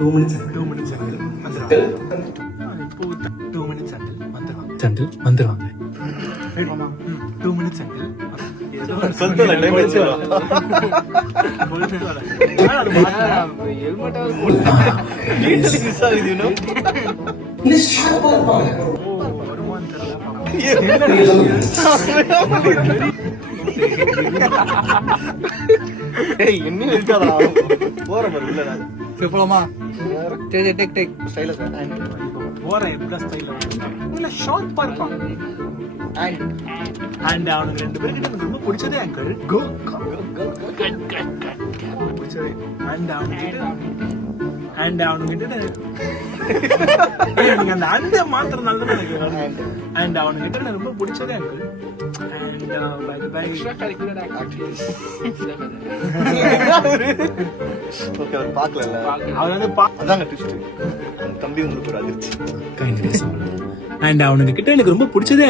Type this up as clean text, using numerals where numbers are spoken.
2 minutes. 2 minutes until வந்துருவாங்க. இப்போ 2 minutes until வந்துருவாங்க. வந்துருவாங்க. 2 minutes until சொல்லுங்க டைம் ஆச்சு மிஸ் ஆகுது யூ நோ ஏய் என்ன இருக்காதா போற மாதிரி இல்ல நான் போலாமா? டேக் ஸ்டைலா சார் போற எப்படா ஸ்டைல்ல இல்ல ஷார்ப்பா இருப்பான் அண்ட் அவனுக்கு ரெண்டு பேரும் கிட்ட எனக்கு ரொம்ப பிடிச்சதே அங்கிள் கோ பிடிச்சது அண்ட் அவனுக்கிட்ட நீங்க அந்த அந்த மாத்திரனால தான் எனக்கு அண்ட் அவனுக்கிட்ட எனக்கு ரொம்ப பிடிச்சதே uncle and by extra curricular activities okay அவர் பார்க்கல அவர் வந்து அதாங்க ட்விஸ்ட் தம்பி உங்களுக்கு ஒரு அதிர்ச்சி அண்ட் அவனுக்கிட்ட எனக்கு ரொம்ப பிடிச்சதே